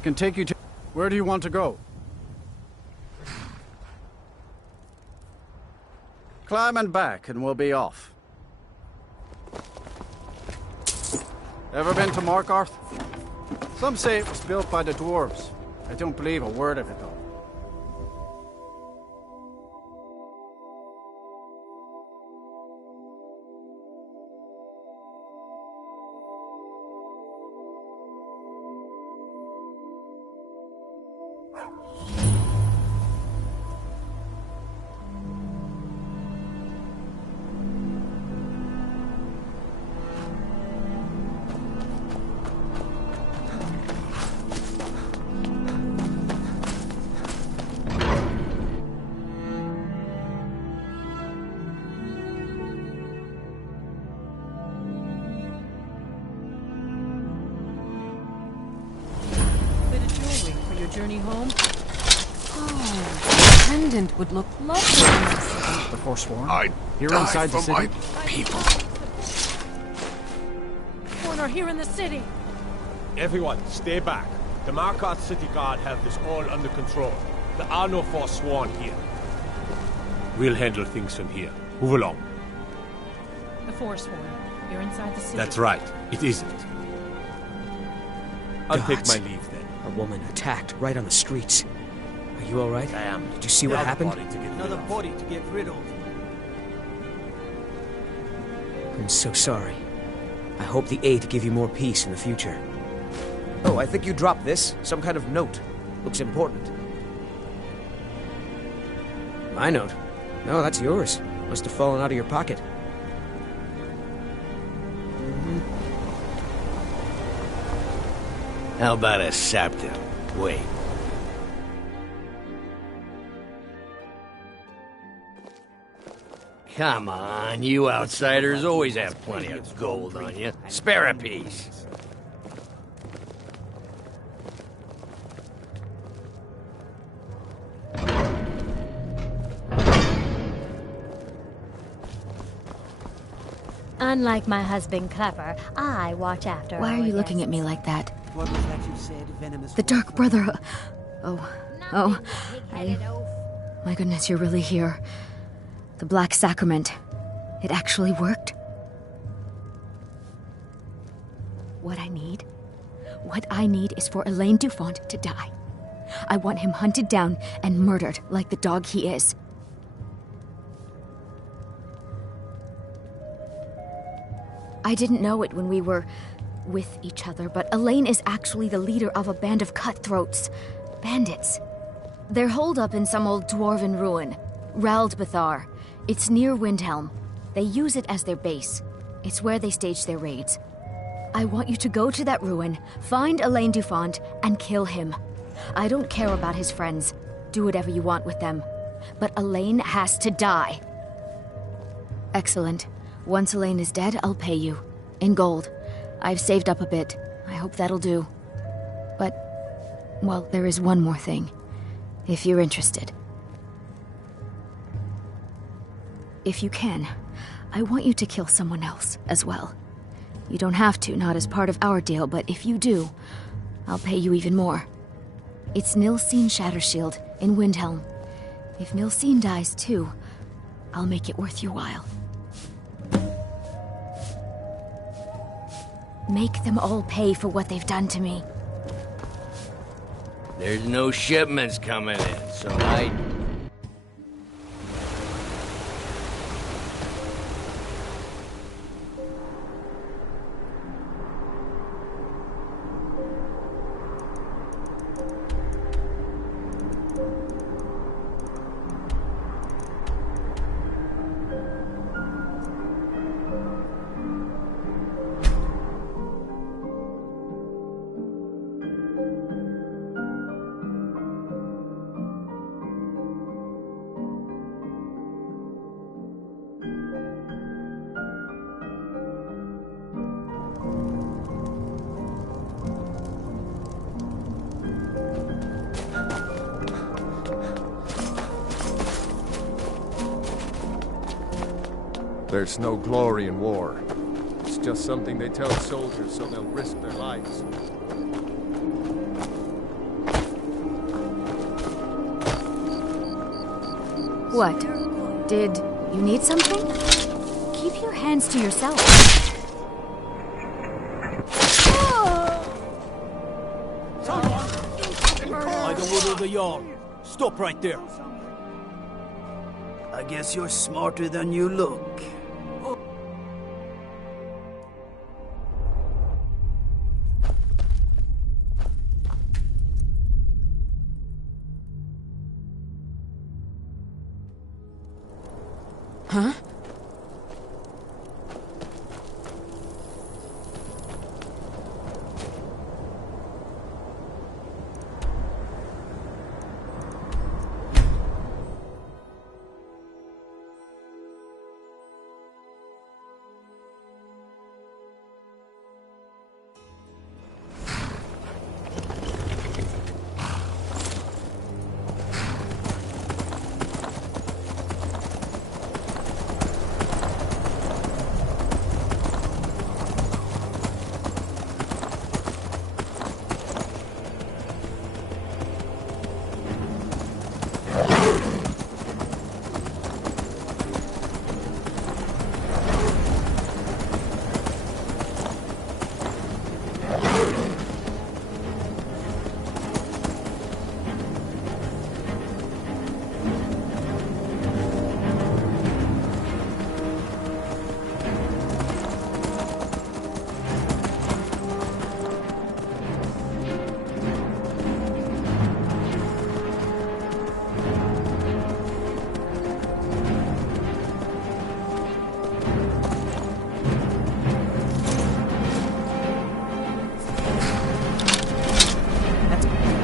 I can take you to... Where do you want to go? Climb and back, and we'll be off. Ever been to Markarth? Some say it was built by the dwarves. I don't believe a word of it, though. Journey home? Oh, the pendant would look lovely in the city. The Forsworn? I'd Here die inside the for city? my people. Forsworn are here in the city. Everyone, stay back. The Markarth City Guard have this all under control. There are no Forsworn here. We'll handle things from here. Move along. The Forsworn. You're inside the city. That's right. It isn't. I'll take my leave then. A woman attacked right on the streets. Are you all right? I am. Did you see what happened? Another body to get rid of. I'm so sorry. I hope the aid give you more peace in the future. Oh, I think you dropped this. Some kind of note. Looks important. My note? No, that's yours. Must have fallen out of your pocket. How about a scepter? Wait. Come on, you outsiders always have plenty of gold on you. Spare a piece. Unlike my husband Clever, I watch after. Why are you looking at me like that? What was that you said, venomous? The Dark Brother. My goodness, you're really here. The Black Sacrament. It actually worked. What I need is for Elaine Dufont to die. I want him hunted down and murdered like the dog he is. I didn't know it when we were with each other, but Elaine is actually the leader of a band of cutthroats. Bandits. They're holed up in some old dwarven ruin. Raldbathar. It's near Windhelm. They use it as their base. It's where they stage their raids. I want you to go to that ruin, find Elaine Dufont, and kill him. I don't care about his friends. Do whatever you want with them. But Elaine has to die. Excellent. Once Elaine is dead, I'll pay you. In gold. I've saved up a bit. I hope that'll do. But, well, there is one more thing. If you're interested. If you can, I want you to kill someone else as well. You don't have to, not as part of our deal, but if you do, I'll pay you even more. It's Nilsine Shattershield in Windhelm. If Nilsine dies too, I'll make it worth your while. Make them all pay for what they've done to me. There's no shipments coming in, so I... There's no glory in war. It's just something they tell soldiers so they'll risk their lives. What? Did you need something? Keep your hands to yourself. I don't order the yarn. Stop right there. I guess you're smarter than you look. Huh?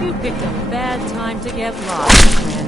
You picked a bad time to get lost, friend.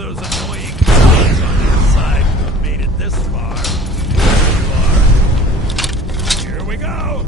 those annoying guys on the inside who have made it this far. There you are. Here we go!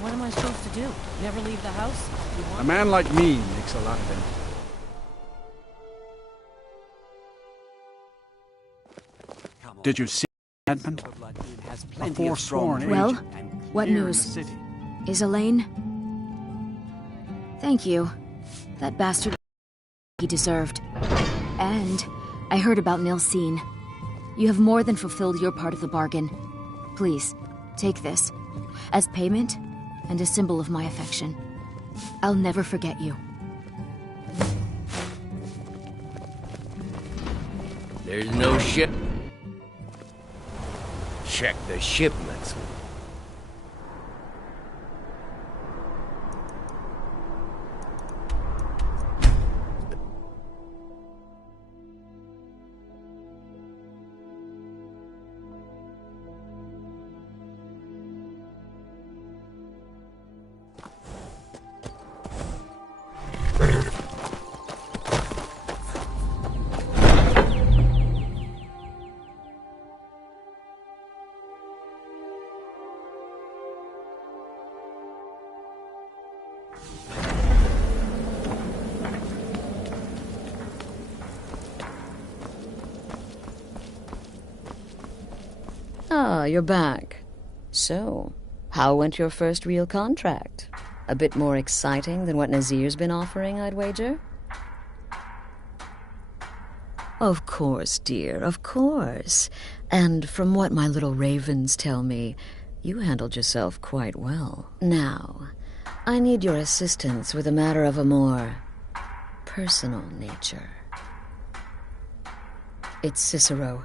What am I supposed to do? Never leave the house? A man like me makes a lot of them. Did you see Edmund? A forsworn Well, agent what here in the news? city. Is Elaine? Thank you. That bastard he deserved. And I heard about Nilsine. You have more than fulfilled your part of the bargain. Please, take this. As payment, and a symbol of my affection. I'll never forget you. There's no ship. Check the shipments. Ah, you're back. So, how went your first real contract? A bit more exciting than what Nazir's been offering, I'd wager? Of course, dear, of course. And from what my little ravens tell me, you handled yourself quite well. Now, I need your assistance with a matter of a more personal nature. It's Cicero.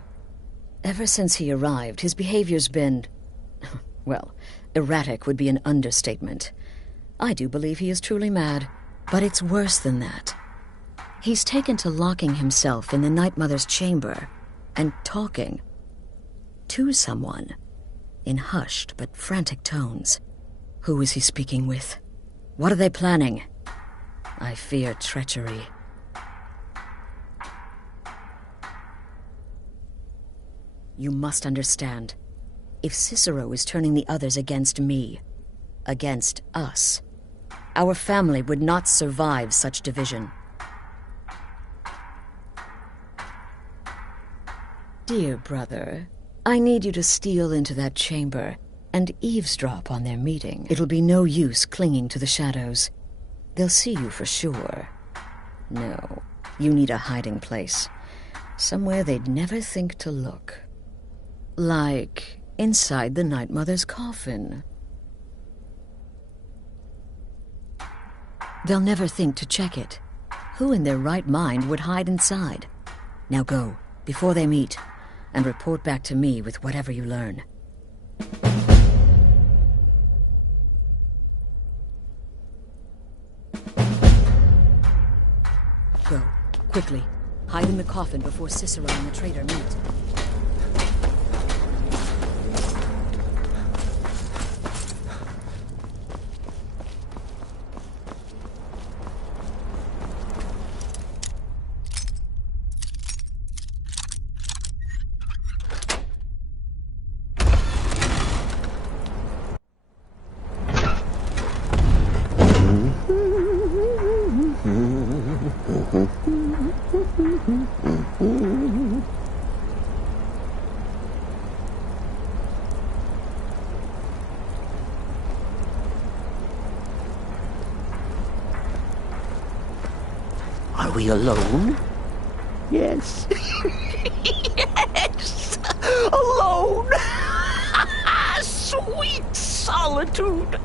Ever since he arrived, his behavior's been... well, erratic would be an understatement. I do believe he is truly mad, but it's worse than that. He's taken to locking himself in the Night Mother's chamber and talking to someone in hushed but frantic tones. Who is he speaking with? What are they planning? I fear treachery. You must understand. If Cicero is turning the others against me, against us, our family would not survive such division. Dear brother, I need you to steal into that chamber and eavesdrop on their meeting. It'll be no use clinging to the shadows. They'll see you for sure. No, you need a hiding place. Somewhere they'd never think to look. Like inside the Night Mother's coffin. They'll never think to check it. Who in their right mind would hide inside? Now go, before they meet, and report back to me with whatever you learn. Go, quickly. Hide in the coffin before Cicero and the traitor meet. Are we alone? Yes. Yes! Alone! Sweet solitude!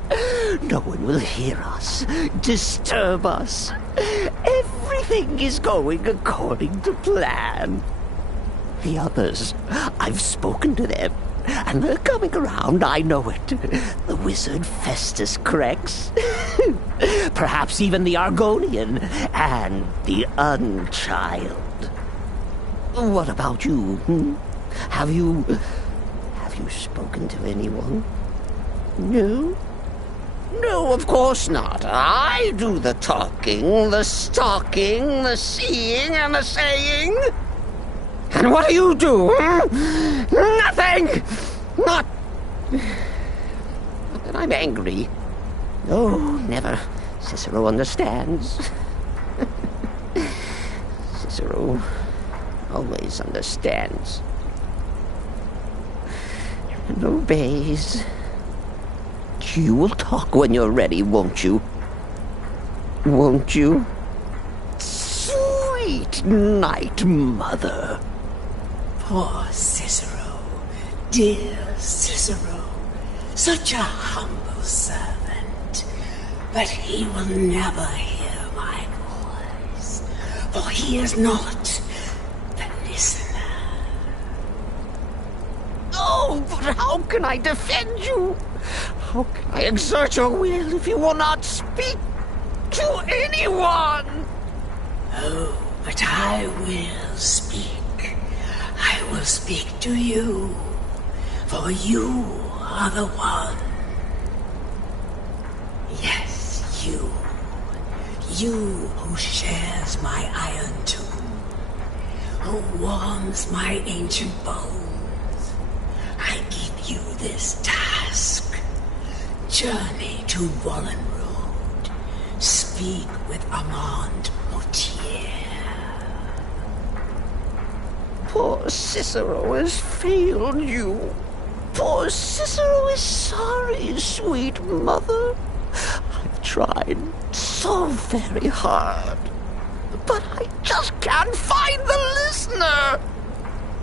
No one will hear us, disturb us. Everything is going according to plan. The others, I've spoken to them, and they're coming around, I know it. The wizard Festus Crex, perhaps even the Argonian, and the Unchild. What about you? Have you spoken to anyone? No? No, of course not. I do the talking, the stalking, the seeing, and the saying. And what do you do? Nothing! Not that I'm angry. Oh, never. Cicero understands. Cicero always understands. And obeys. You will talk when you're ready, won't you? Won't you? Sweet Night Mother. Poor Cicero, dear Cicero, such a humble servant. But he will never hear my voice, for he is not the listener. Oh, but how can I defend you? How can I exert your will if you will not speak to anyone? Oh, but I will speak. I will speak to you, for you are the one. Yes, you. You who shares my iron tomb, who warms my ancient bones. I give you this task. Journey to Wallen Road. speak with Armand Mortier. Poor Cicero has failed you. Poor Cicero is sorry, sweet mother. I've tried so very hard, but I just can't find the listener.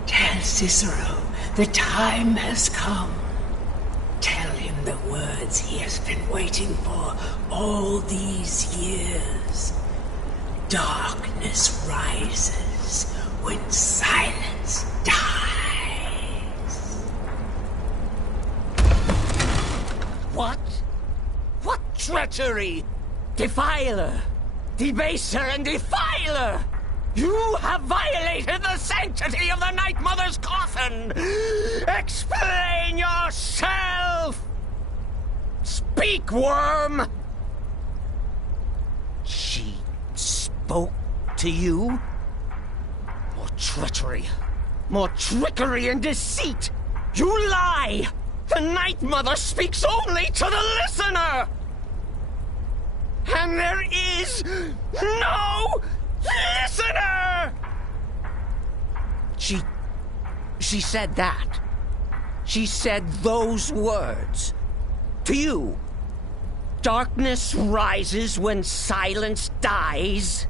Tell Cicero the time has come. Tell him the words he has been waiting for all these years. Darkness rises when silence dies. What? What treachery? Defiler! Debaser and defiler! You have violated the sanctity of the Night Mother's coffin! Explain yourself! Speak, worm! She spoke to you? More treachery, more trickery and deceit! You lie! The Night Mother speaks only to the listener! And there is no listener! She said that. She said those words. To you. Darkness rises when silence dies.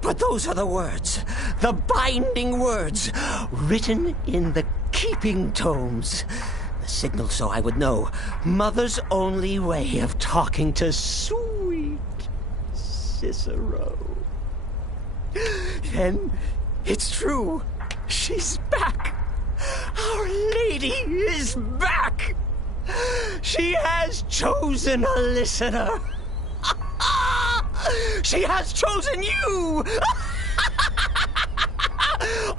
But those are the words, the binding words, written in the keeping tomes. The signal so I would know. Mother's only way of talking to sweet Cicero. Then it's true. She's back. Our Lady is back. She has chosen a listener. She has chosen you.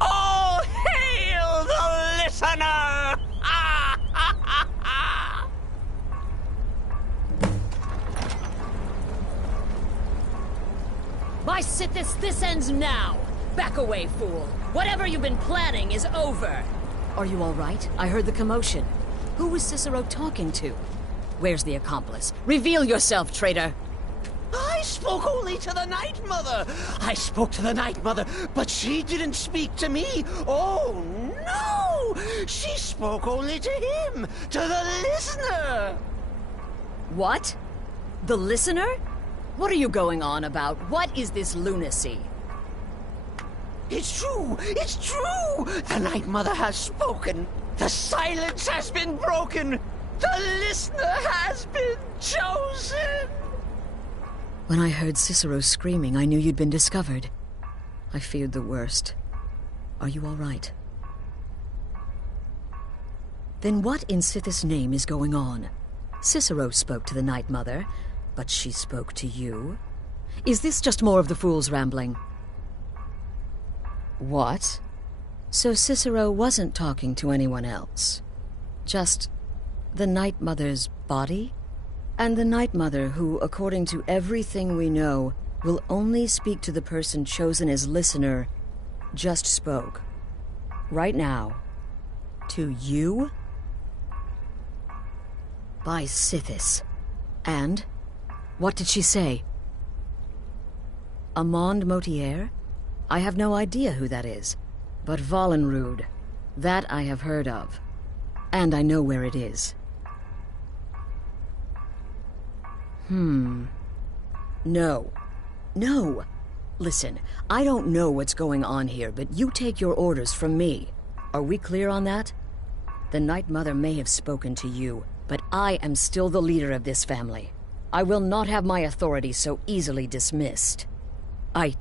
All hail the listener. By Sithis, this ends now! Back away, fool! Whatever you've been planning is over! Are you all right? I heard the commotion. Who was Cicero talking to? Where's the accomplice? Reveal yourself, traitor! I spoke only to the Night Mother! I spoke to the Night Mother, but she didn't speak to me! Oh, no! She spoke only to him! To the listener! What? The listener? What are you going on about? What is this lunacy? It's true! It's true! The Night Mother has spoken! The silence has been broken! The listener has been chosen! When I heard Cicero screaming, I knew you'd been discovered. I feared the worst. Are you all right? Then what in Sithis' name is going on? Cicero spoke to the Night Mother, but she spoke to you? Is this just more of the fool's rambling? What? So Cicero wasn't talking to anyone else? Just the Night Mother's body? And the Night Mother who, according to everything we know, will only speak to the person chosen as listener, just spoke. Right now. To you? By Sithis. And? What did she say? Armand Mortier? I have no idea who that is. But Wallenrud, that I have heard of. And I know where it is. No. No! Listen, I don't know what's going on here, but you take your orders from me. Are we clear on that? The Night Mother may have spoken to you, but I am still the leader of this family. I will not have my authority so easily dismissed. I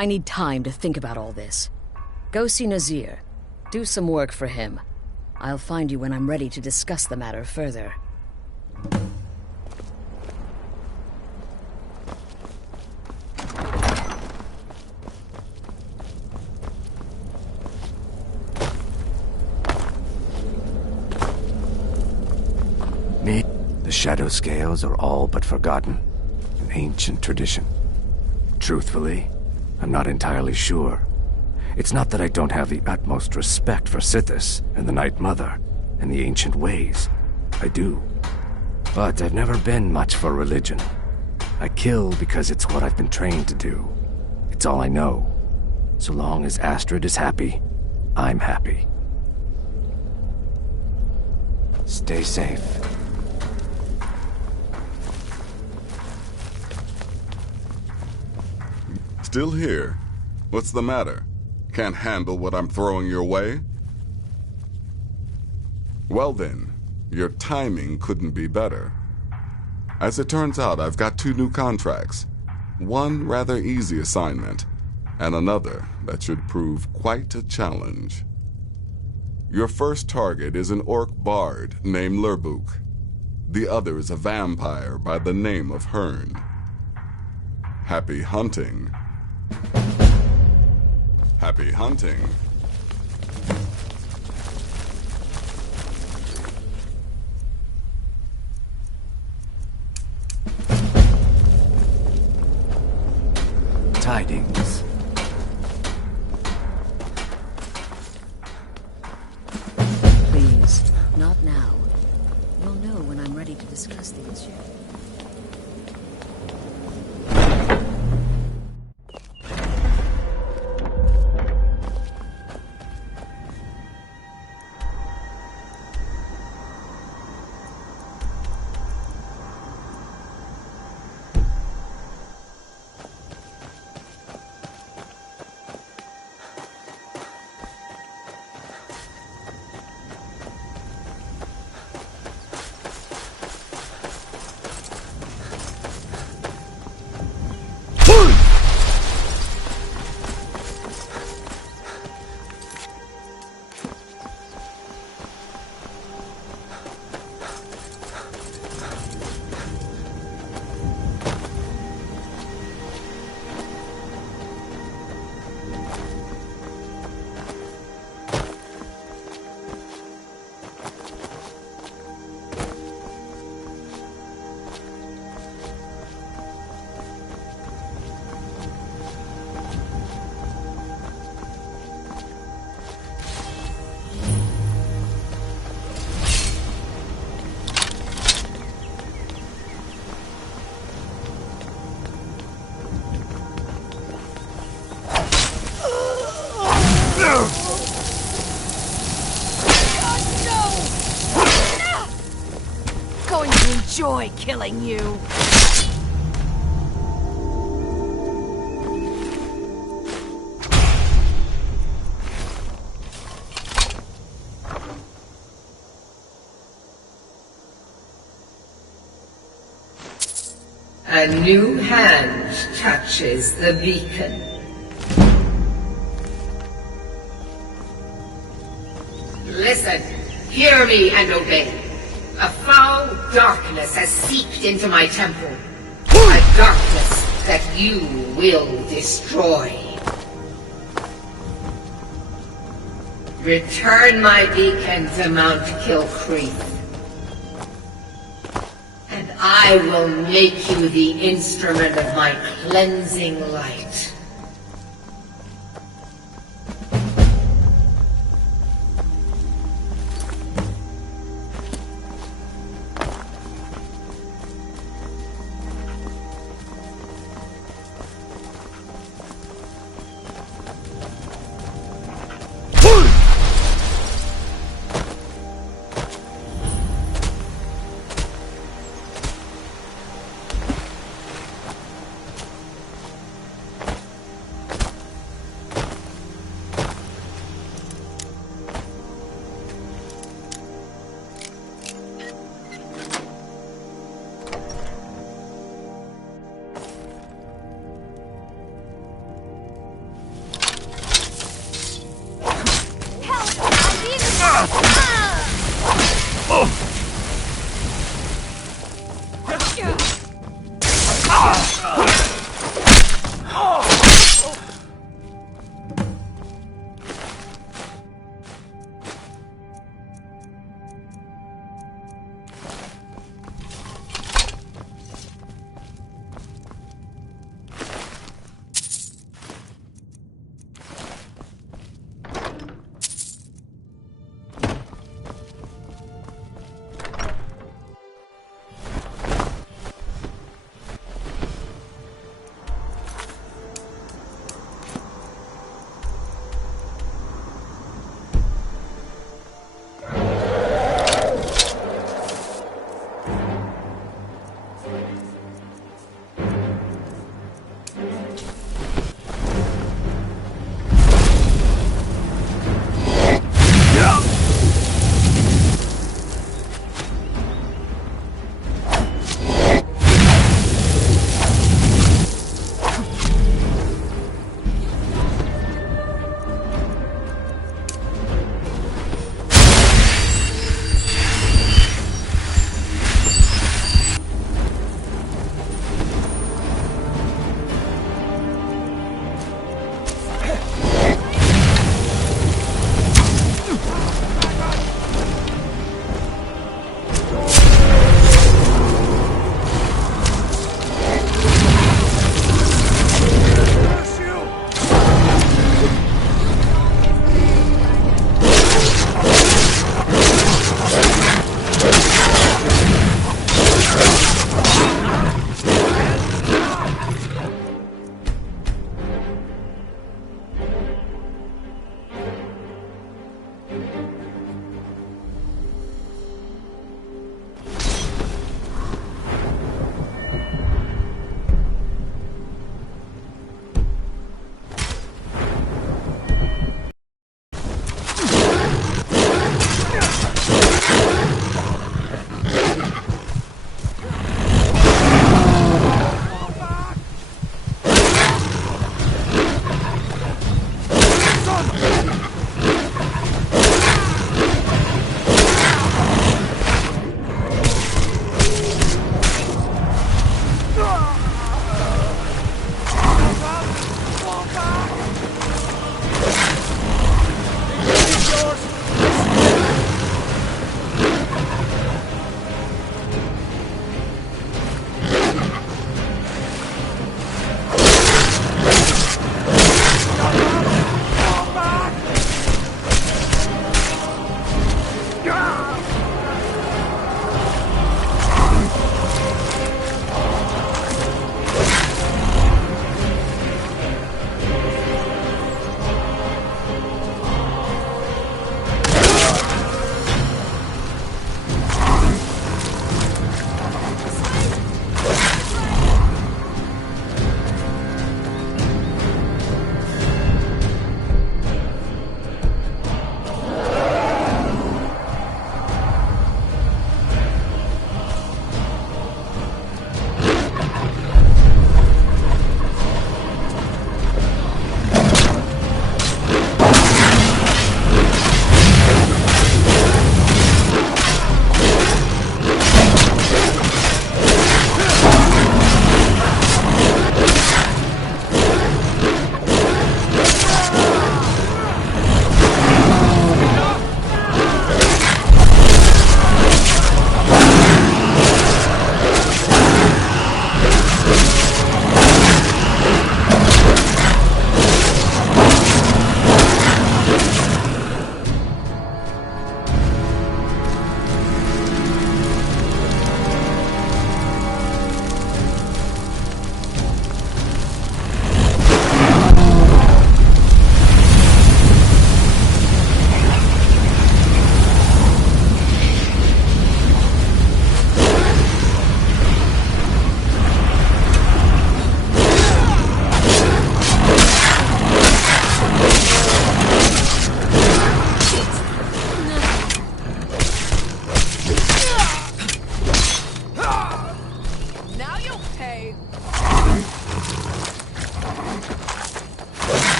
need time to think about all this. Go see Nazir. Do some work for him. I'll find you when I'm ready to discuss the matter further. The shadow scales are all but forgotten. An ancient tradition. Truthfully, I'm not entirely sure. It's not that I don't have the utmost respect for Sithis and the Night Mother and the ancient ways. I do. But I've never been much for religion. I kill because it's what I've been trained to do. It's all I know. So long as Astrid is happy, I'm happy. Stay safe. Still here? What's the matter? Can't handle what I'm throwing your way? Well then, your timing couldn't be better. As it turns out, I've got 2 new contracts. One rather easy assignment, and another that should prove quite a challenge. Your first target is an orc bard named Lerbuk. The other is a vampire by the name of Hearn. Happy hunting. Happy hunting. Tidings. Please, not now. You'll know when I'm ready to discuss the issue. Going to enjoy killing you. A new hand touches the beacon. Listen, hear me and obey. A foul darkness has seeped into my temple. A darkness that you will destroy. Return my beacon to Mount Kilcreath, and I will make you the instrument of my cleansing light.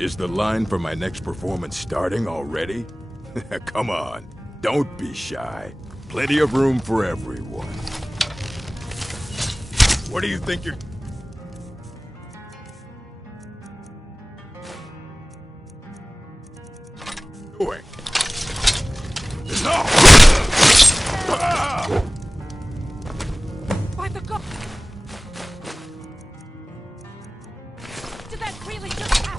Is the line for my next performance starting already? Come on, don't be shy. Plenty of room for everyone. What do you think you're doing? Enough! By the god! Did that really just happen?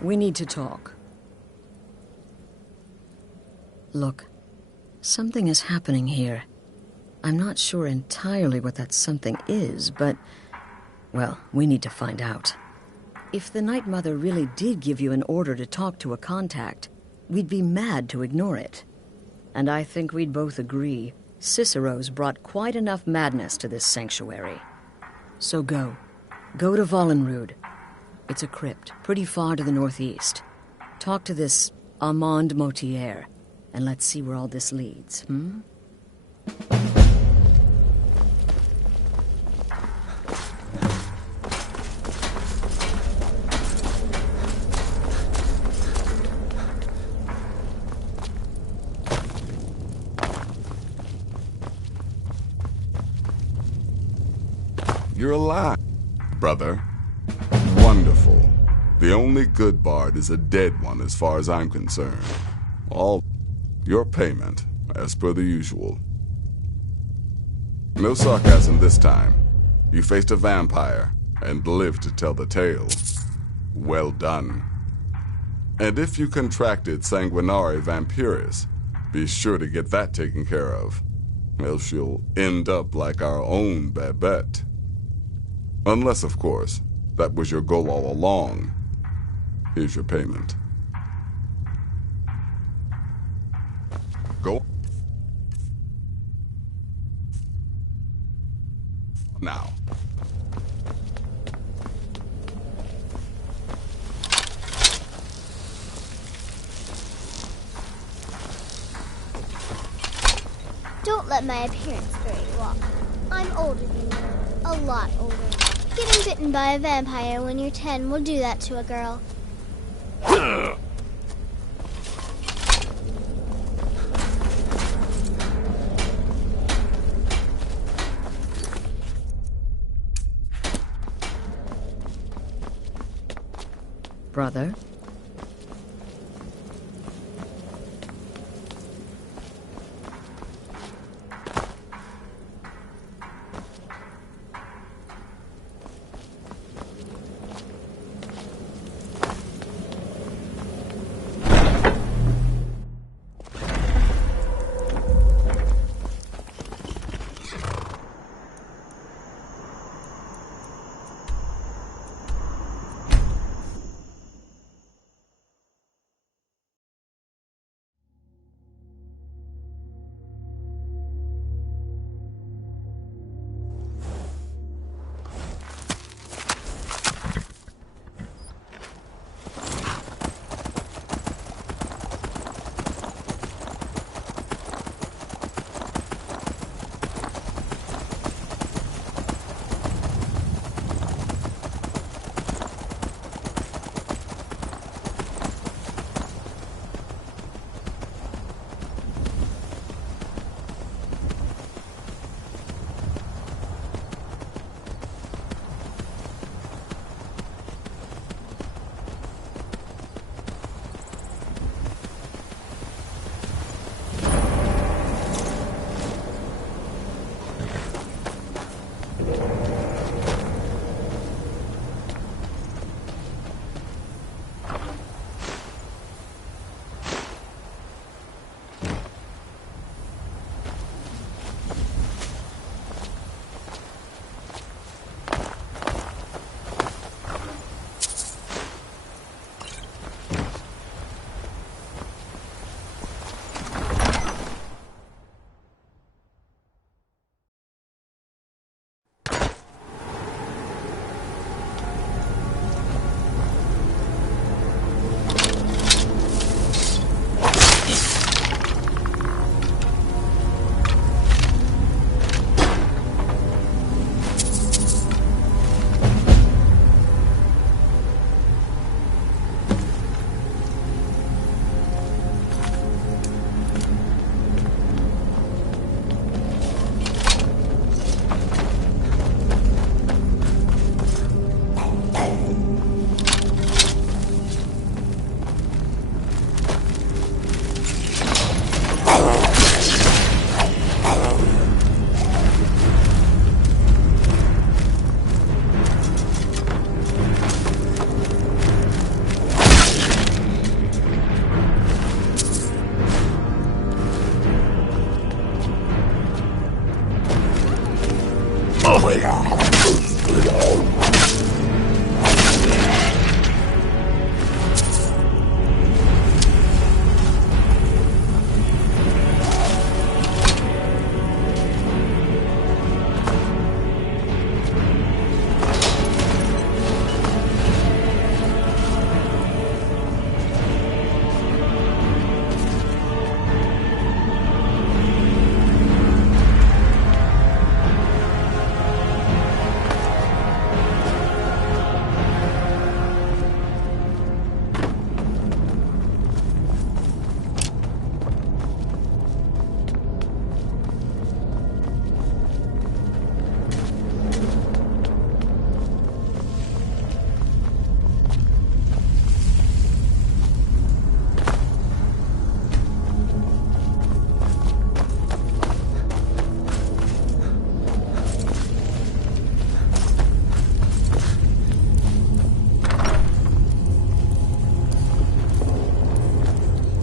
We need to talk. Look, something is happening here. I'm not sure entirely what that something is, but, well, we need to find out. If the Night Mother really did give you an order to talk to a contact, we'd be mad to ignore it. And I think we'd both agree Cicero's brought quite enough madness to this sanctuary. So go. Go to Vollenrud. It's a crypt, pretty far to the northeast. Talk to this Armand Motier, and let's see where all this leads, You're alive, brother. Wonderful. The only good bard is a dead one as far as I'm concerned. All your payment, as per the usual. No sarcasm this time. You faced a vampire and lived to tell the tale. Well done. And if you contracted Sanguinari Vampiris, be sure to get that taken care of. Else you'll end up like our own Babette. Unless, of course, that was your goal all along. Here's your payment. Go. Now. Don't let my appearance throw you off. I'm older than you. A lot older. Getting bitten by a vampire when you're 10 will do that to a girl. Brother?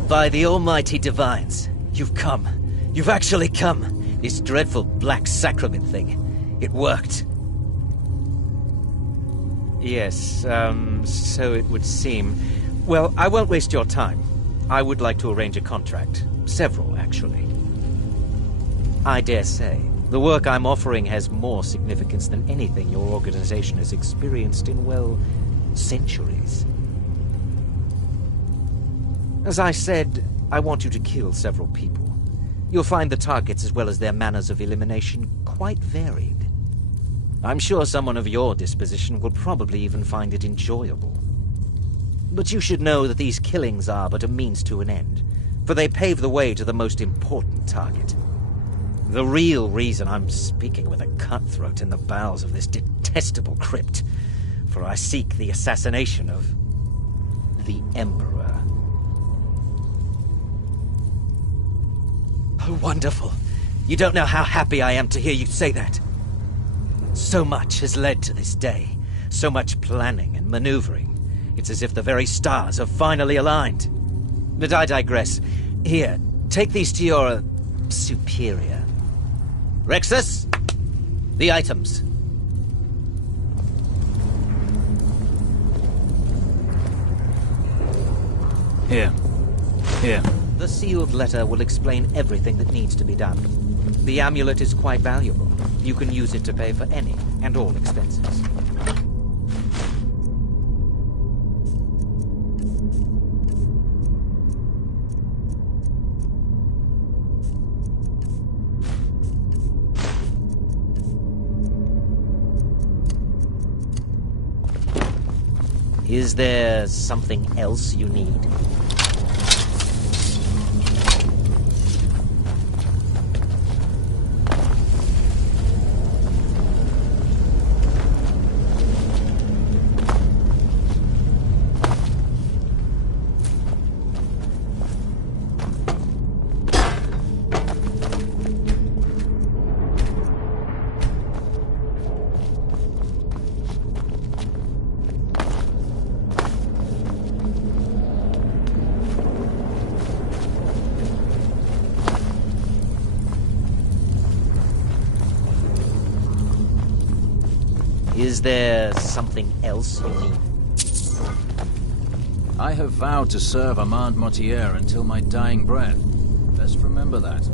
By the almighty divines, you've come. You've actually come. This dreadful black sacrament thing. It worked. Yes, so it would seem. Well, I won't waste your time. I would like to arrange a contract. Several, actually. I dare say, the work I'm offering has more significance than anything your organization has experienced in, well, centuries. As I said, I want you to kill several people. You'll find the targets as well as their manners of elimination quite varied. I'm sure someone of your disposition will probably even find it enjoyable. But you should know that these killings are but a means to an end, for they pave the way to the most important target. The real reason I'm speaking with a cutthroat in the bowels of this detestable crypt, for I seek the assassination of the Emperor. Oh, wonderful. You don't know how happy I am to hear you say that. So much has led to this day. So much planning and maneuvering. It's as if the very stars have finally aligned. But I digress. Here, take these to your superior. Rexus, the items. Here. Here. The sealed letter will explain everything that needs to be done. The amulet is quite valuable. You can use it to pay for any and all expenses. Is there something else you need? Is there something else you need? I have vowed to serve Armand Mortier until my dying breath. Best remember that.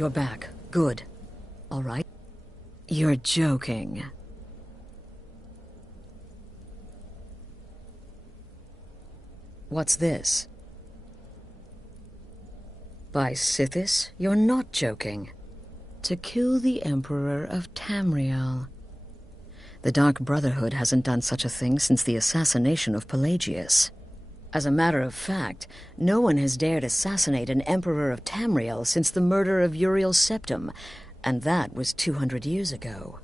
You're back. Good. All right. You're joking. What's this? By Sithis, you're not joking. To kill the Emperor of Tamriel. The Dark Brotherhood hasn't done such a thing since the assassination of Pelagius. As a matter of fact, no one has dared assassinate an Emperor of Tamriel since the murder of Uriel Septim, and that was 200 years ago.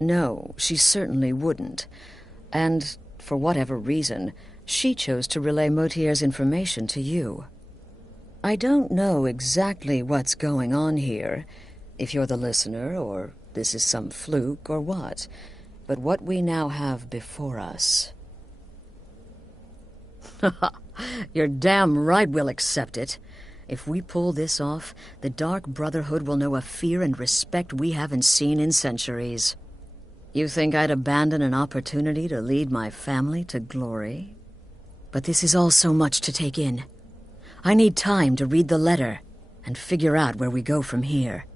No, she certainly wouldn't. And, for whatever reason, she chose to relay Motier's information to you. I don't know exactly what's going on here, if you're the listener, or this is some fluke, or what. But what we now have before us... You're damn right we'll accept it. If we pull this off, the Dark Brotherhood will know a fear and respect we haven't seen in centuries. You think I'd abandon an opportunity to lead my family to glory? But this is all so much to take in. I need time to read the letter and figure out where we go from here.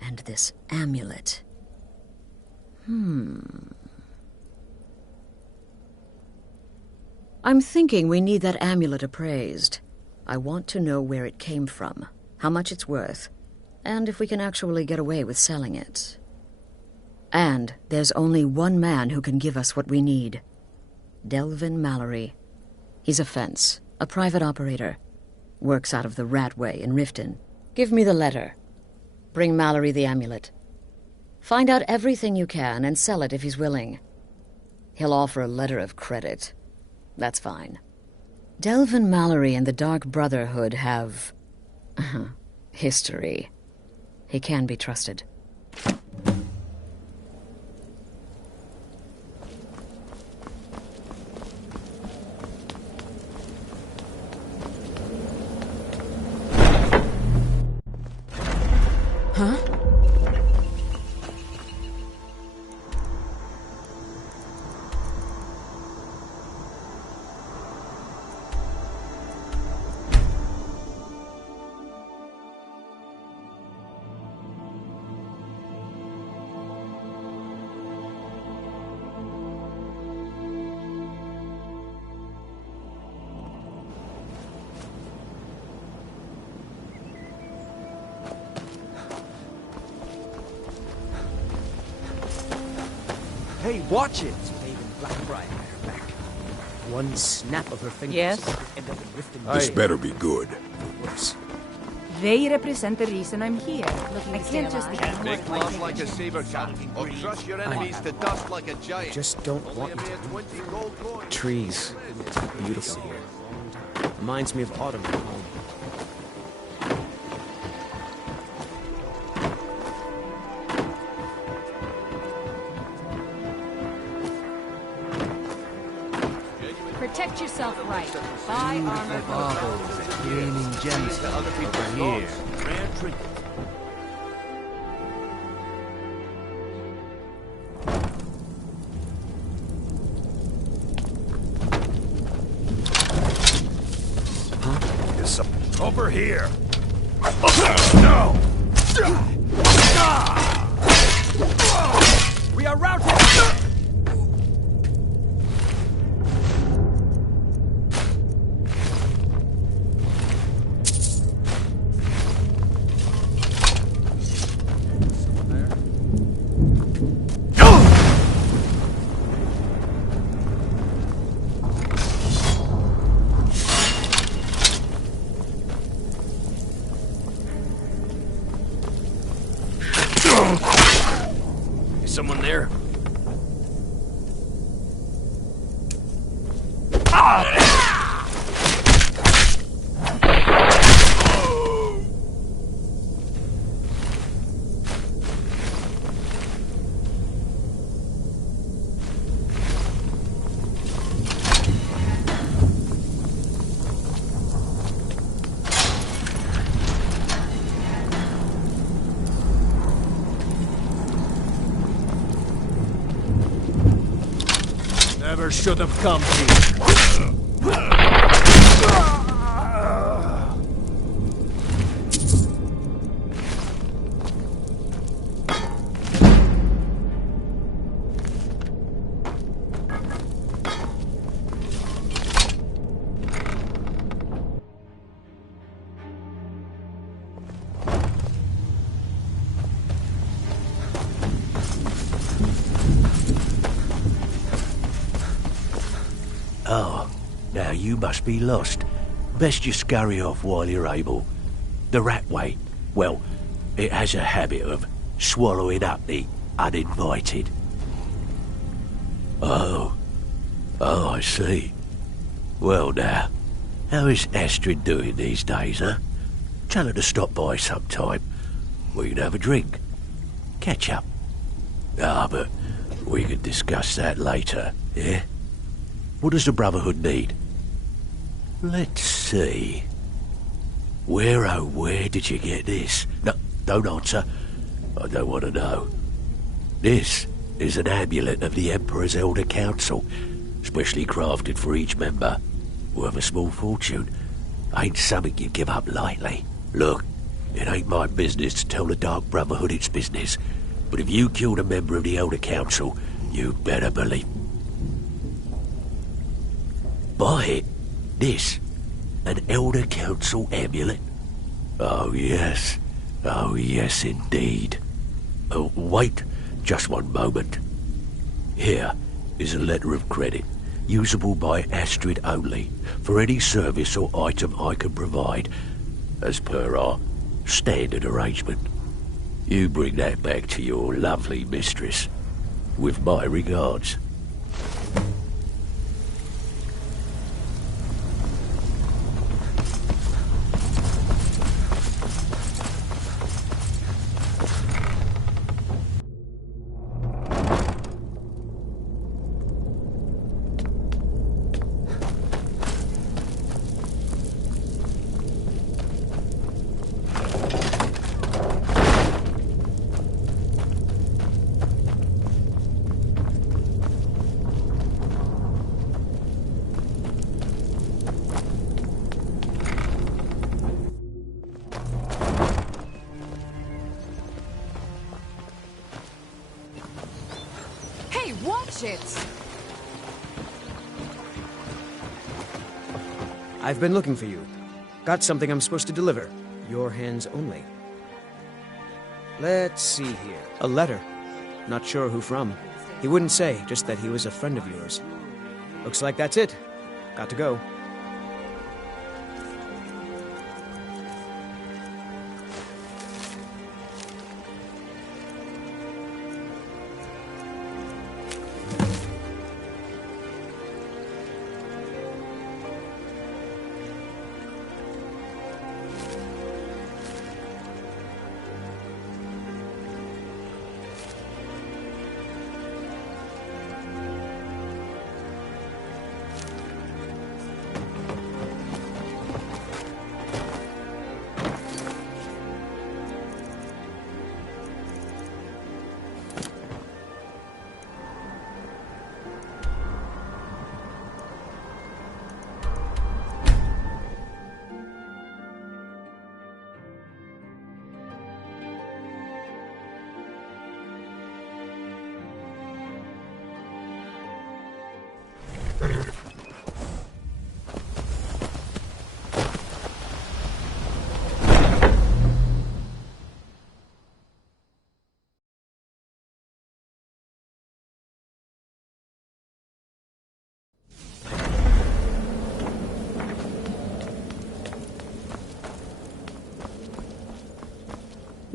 And this amulet. I'm thinking we need that amulet appraised. I want to know where it came from, how much it's worth, and if we can actually get away with selling it. And there's only one man who can give us what we need. Delvin Mallory. He's a fence, a private operator. Works out of the Ratway in Riften. Give me the letter. Bring Mallory the amulet. Find out everything you can and sell it if he's willing. He'll offer a letter of credit. That's fine. Delvin Mallory and the Dark Brotherhood have... history. He can be trusted. Huh? Hey, watch it! Maiden Blackbriar back. One snap of her fingers. Yes? End up in Riften. This better be good. Worse. They represent the reason I'm here. I can't just... Make love like a saber cat, or crush your enemies to dust like a giant. Just don't want you to. Trees. Beautiful here. Reminds me of autumn at home. Protect yourself right. Buy armor. Baubles and gleaming gems to other people's here. Rare trinket. Is some Over here. no! We are routed! Is someone there? Never should have come here. Oh, now you must be lost. Best you scurry off while you're able. The Ratway, well, it has a habit of swallowing up the uninvited. Oh, I see. Well now, how is Astrid doing these days, huh? Tell her to stop by sometime. We can have a drink. Catch up. Ah, but we can discuss that later, yeah? What does the Brotherhood need? Let's see. Where, oh, where did you get this? No, don't answer. I don't want to know. This is an amulet of the Emperor's Elder Council, specially crafted for each member. Worth a small fortune. Ain't something you give up lightly. Look, it ain't my business to tell the Dark Brotherhood its business, but if you killed a member of the Elder Council, you'd better believe. Buy it. This, an Elder Council amulet? Oh yes indeed. Oh, wait just one moment. Here is a letter of credit, usable by Astrid only, for any service or item I can provide, as per our standard arrangement. You bring that back to your lovely mistress, with my regards. I've been looking for you. Got something I'm supposed to deliver. Your hands only. Let's see here. A letter. Not sure who from. He wouldn't say, just that he was a friend of yours. Looks like that's it. Got to go.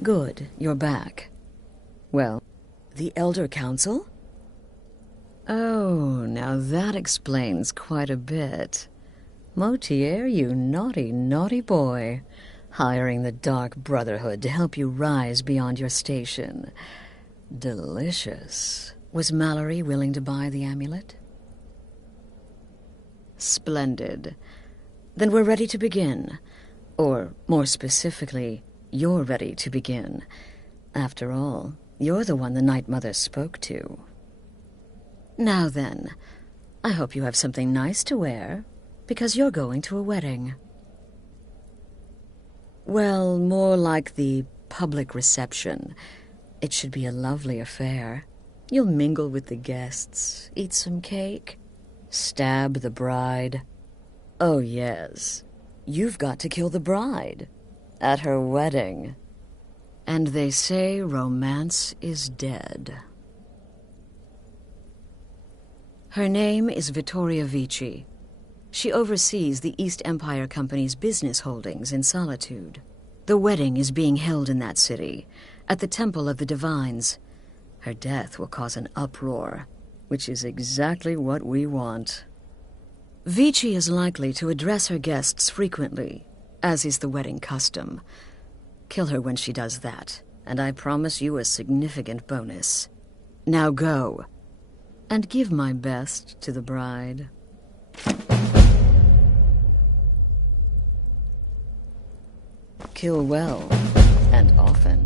Good, you're back. Well, the Elder Council? Oh, now that explains quite a bit. Motier, you naughty, naughty boy. Hiring the Dark Brotherhood to help you rise beyond your station. Delicious. Was Mallory willing to buy the amulet? Splendid. Then we're ready to begin. Or, more specifically, you're ready to begin. After all, you're the one the Night Mother spoke to. Now then, I hope you have something nice to wear, because you're going to a wedding. Well, more like the public reception. It should be a lovely affair. You'll mingle with the guests, eat some cake, stab the bride. Oh, yes, you've got to kill the bride. At her wedding. And they say romance is dead. Her name is Vittoria Vici. She oversees the East Empire Company's business holdings in Solitude. The wedding is being held in that city, at the Temple of the Divines. Her death will cause an uproar, which is exactly what we want. Vici is likely to address her guests frequently, as is the wedding custom. Kill her when she does that, and I promise you a significant bonus. Now go, and give my best to the bride. Kill well, and often.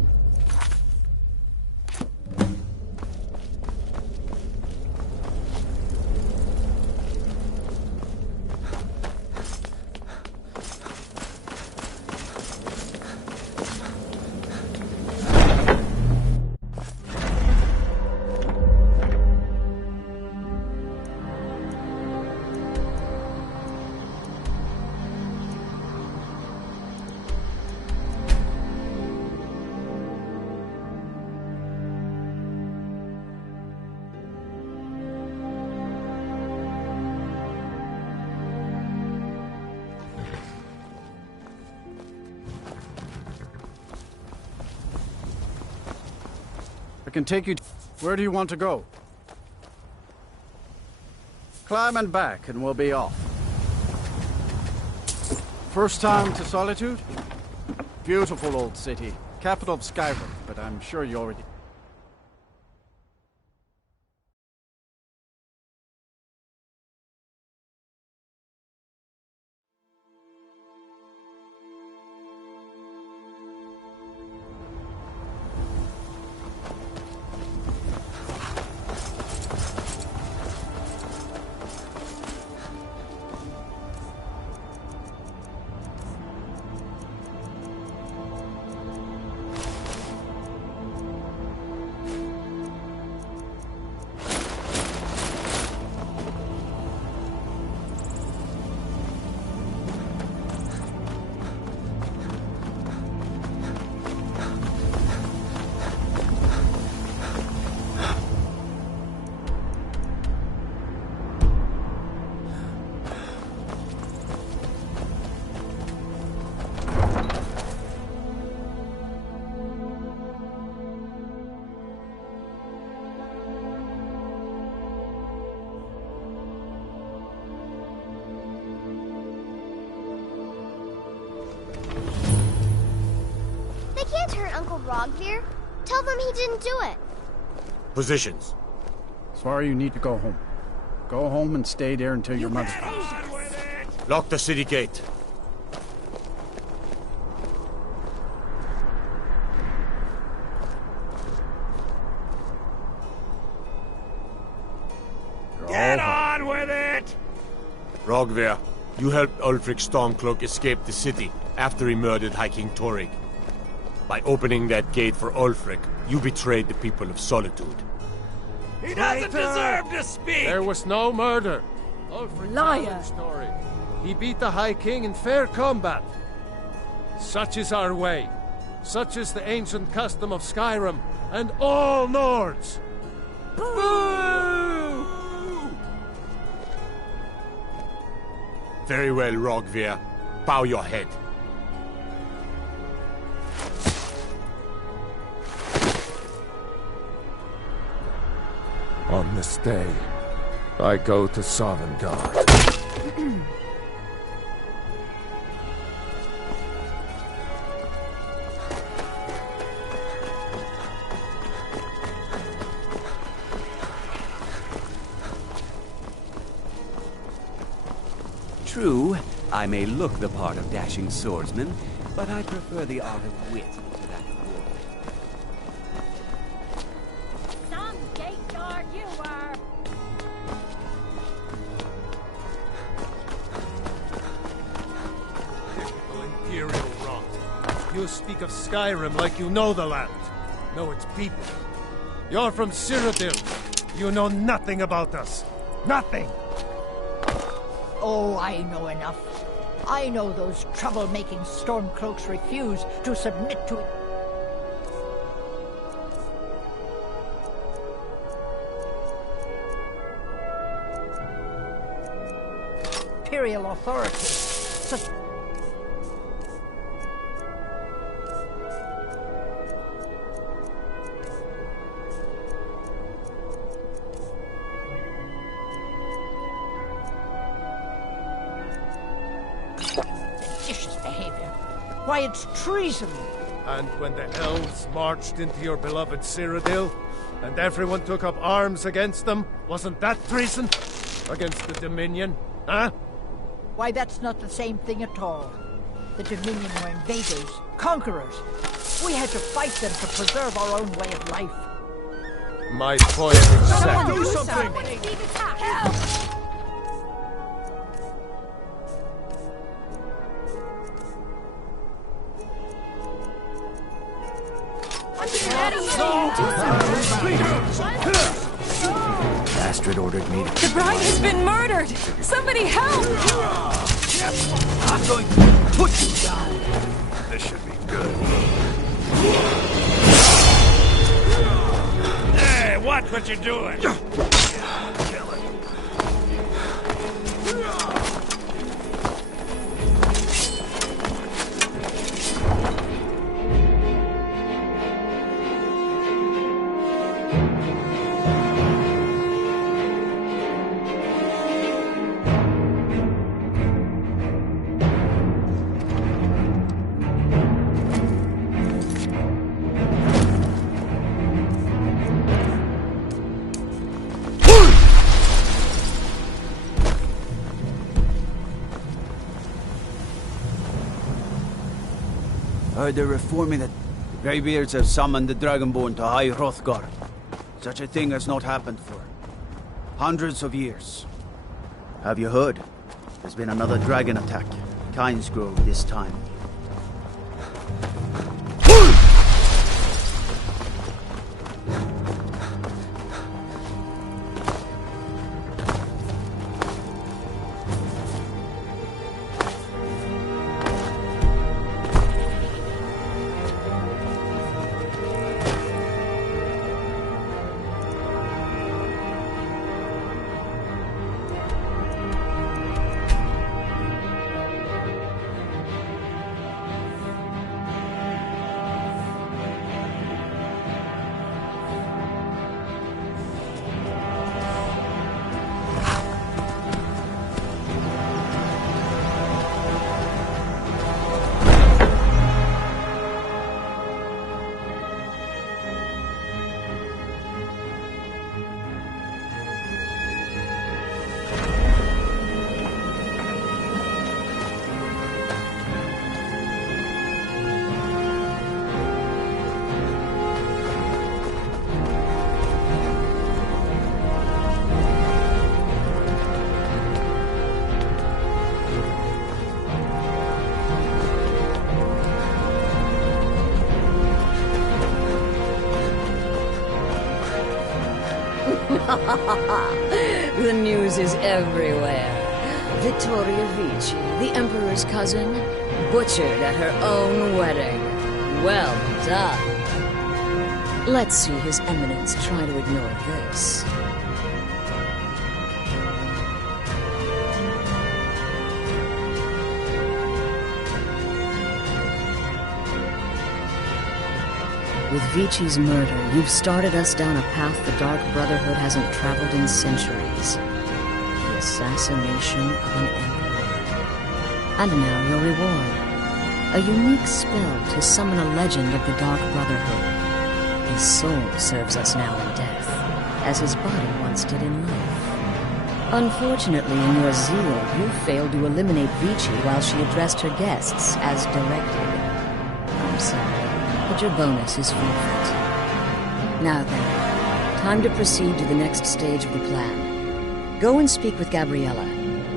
I can take you. Where do you want to go? Climb and back, and we'll be off. First time to Solitude? Beautiful old city. Capital of Skyrim, but I'm sure you already... Uncle Rogvir? Tell them he didn't do it. Positions. Sorry, you need to go home. Go home and stay there until your mother comes. Lock the city gate. Get on with it! Rogvir, you helped Ulfric Stormcloak escape the city after he murdered High King Torrig. By opening that gate for Ulfric, you betrayed the people of Solitude. He doesn't deserve to speak! There was no murder. Ulfric Liar! Story. He beat the High King in fair combat. Such is our way. Such is the ancient custom of Skyrim and all Nords. Boo! Very well, Rogvir. Bow your head. On this day, I go to Sovngarde. True, I may look the part of dashing swordsman, but I prefer the art of wit to that of war. Some gate guard you were! Imperial rot. You speak of Skyrim like you know the land. Know its people. You're from Cyrodiil. You know nothing about us. Nothing! Oh, I know enough. I know those trouble-making Stormcloaks refuse to submit to it. Imperial authorities. Seditious behavior. Why, it's treason. And when the elves marched into your beloved Cyrodiil, and everyone took up arms against them, wasn't that treason? Against the Dominion, huh? Why, that's not the same thing at all. The Dominion were invaders, conquerors. We had to fight them to preserve our own way of life. My point exactly. Do something! Help! Astrid ordered me to... The bride has been murdered! Somebody help! I'm going to put you down. This should be good. Hey, watch what you're doing! Heard they're informing that Greybeards have summoned the Dragonborn to High Hrothgar. Such a thing has not happened for hundreds of years. Have you heard? There's been another dragon attack. Kynesgrove this time. The news is everywhere. Vittoria Vici, the Emperor's cousin, butchered at her own wedding. Well done. Let's see His Eminence try to ignore this. With Vici's murder, you've started us down a path the Dark Brotherhood hasn't traveled in centuries. The assassination of an emperor. And now your reward. A unique spell to summon a legend of the Dark Brotherhood. His soul serves us now in death, as his body once did in life. Unfortunately, in your zeal, you failed to eliminate Vici while she addressed her guests as directed. I'm sorry. But your bonus is forfeit. Now then, time to proceed to the next stage of the plan. Go and speak with Gabriella.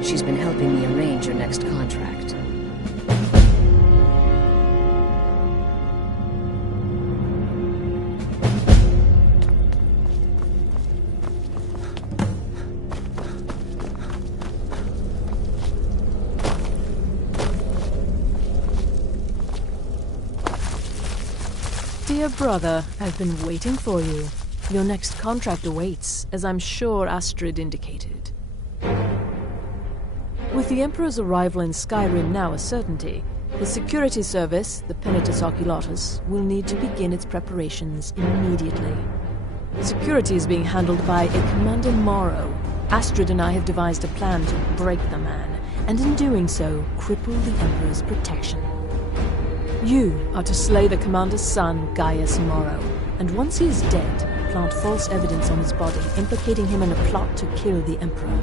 She's been helping me arrange your next contract. Dear brother, I've been waiting for you. Your next contract awaits, as I'm sure Astrid indicated. With With the Emperor's arrival in Skyrim now a certainty, his security service, the Penitus Oculatus, will need to begin its preparations immediately. Security is being handled by a Commander Morrow. Astrid and I have devised a plan to break the man, and in doing so, cripple the Emperor's protection. You are to slay the Commander's son, Gaius Morrow, and once he is dead, plant false evidence on his body, implicating him in a plot to kill the Emperor.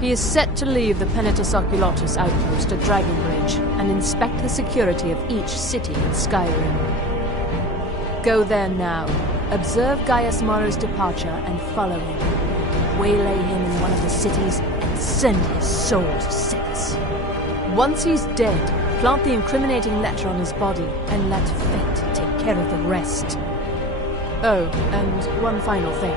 He is set to leave the Penitus Oculatus outpost at Dragonbridge and inspect the security of each city in Skyrim. Go there now, observe Gaius Morrow's departure and follow him. Waylay him in one of the cities and send his soul to Sithis. Once he's dead, plant the incriminating letter on his body and let fate take care of the rest. Oh, and one final thing.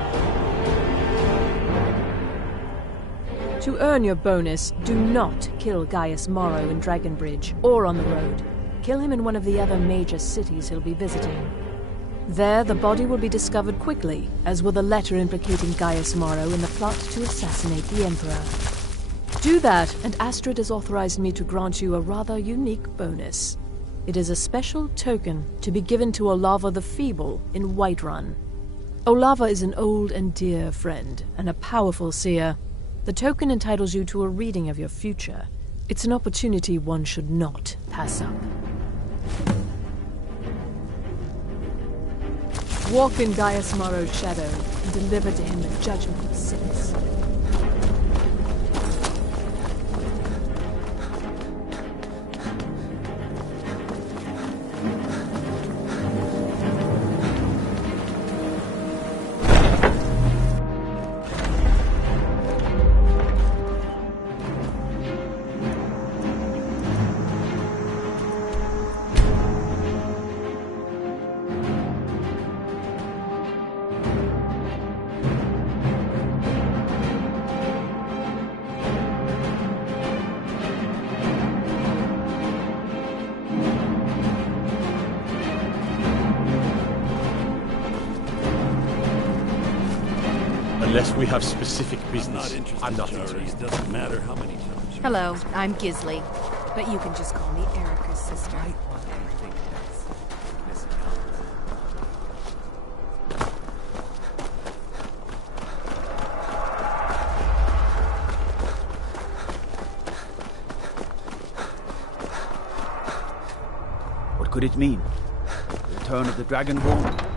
To earn your bonus, do not kill Gaius Morrow in Dragonbridge or on the road. Kill him in one of the other major cities he'll be visiting. There, the body will be discovered quickly, as will the letter implicating Gaius Morrow in the plot to assassinate the Emperor. Do that, and Astrid has authorized me to grant you a rather unique bonus. It is a special token to be given to Olava the Feeble in Whiterun. Olava is an old and dear friend, and a powerful seer. The token entitles you to a reading of your future. It's an opportunity one should not pass up. Walk in Gaius Morrow's shadow and deliver to him the judgment of Sithis. Unless we have specific business, I'm not interested. Doesn't matter how many times. Hello, I'm Gisley, but you can just call me Erica's sister. What could it mean? The return of the Dragonborn?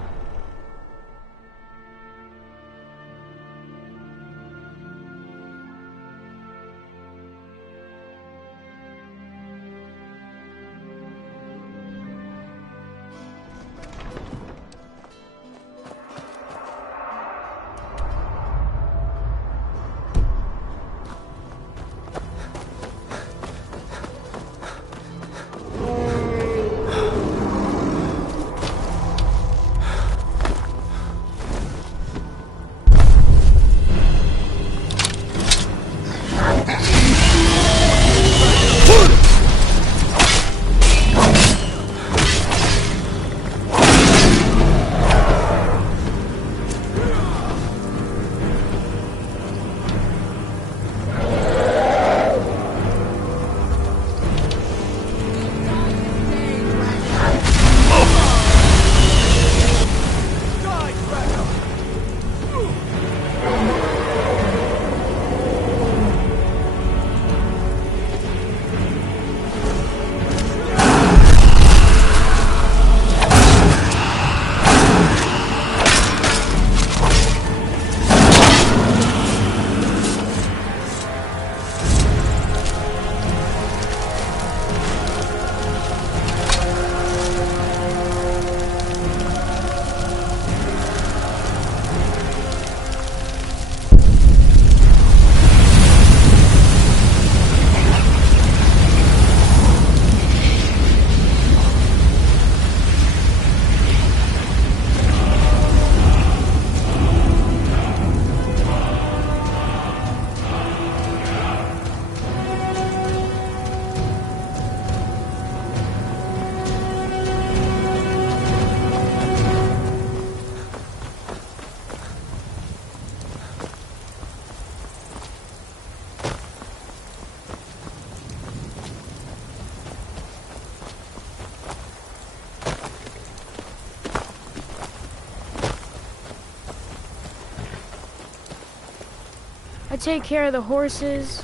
I take care of the horses,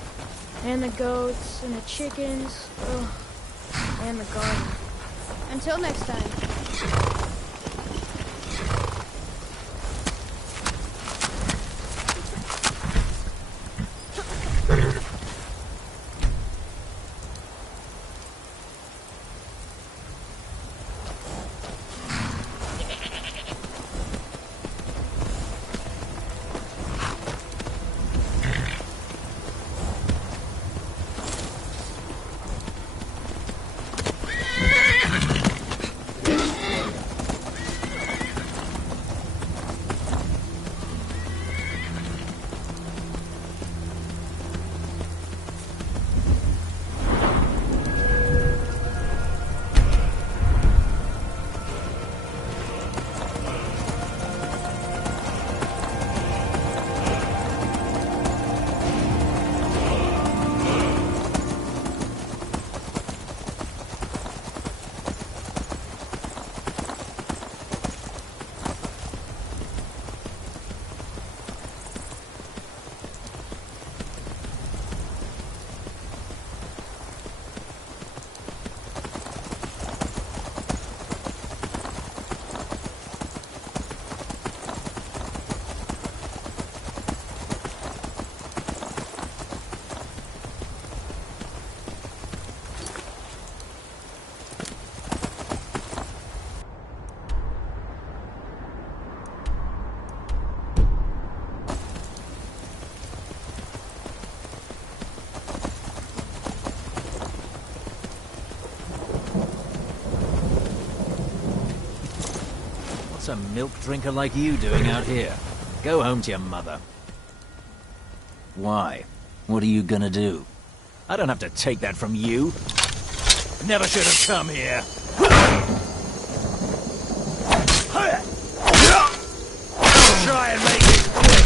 and the goats, and the chickens, and the garden. Until next time. What's a milk drinker like you doing out here? Go home to your mother. Why? What are you gonna do? I don't have to take that from you. Never should have come here. Try and make it quick.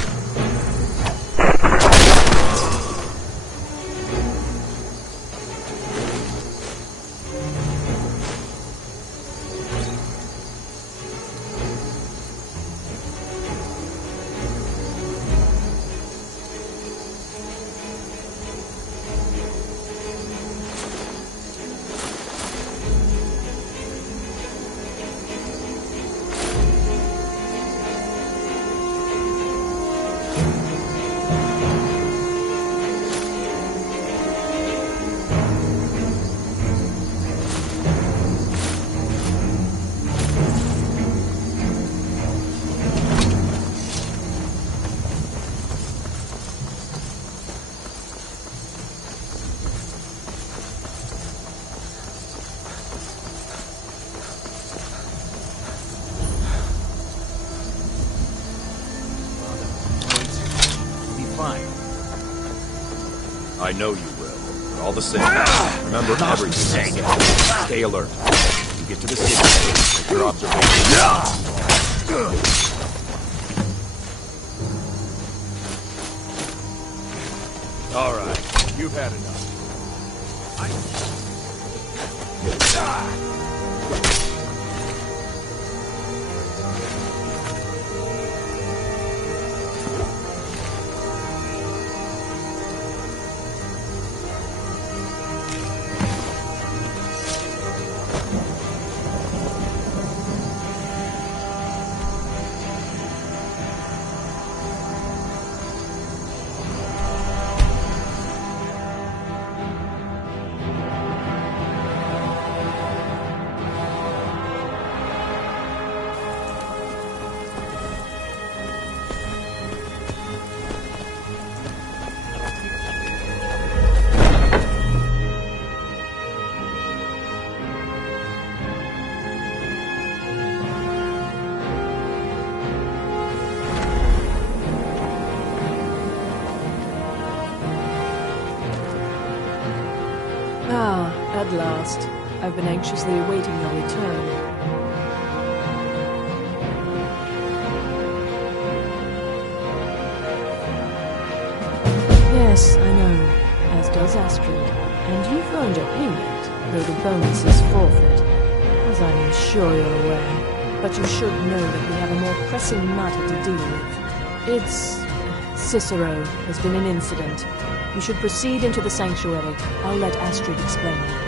I know you will. But all the same, remember everything. Stay alert. You get to the city, make your observations. All right, you've had enough. At last. I've been anxiously awaiting your return. Yes, I know, as does Astrid. And you've earned your payment, though the bonus is forfeit, as I'm sure you're aware. But you should know that we have a more pressing matter to deal with. It's Cicero, there's been an incident. You should proceed into the sanctuary. I'll let Astrid explain.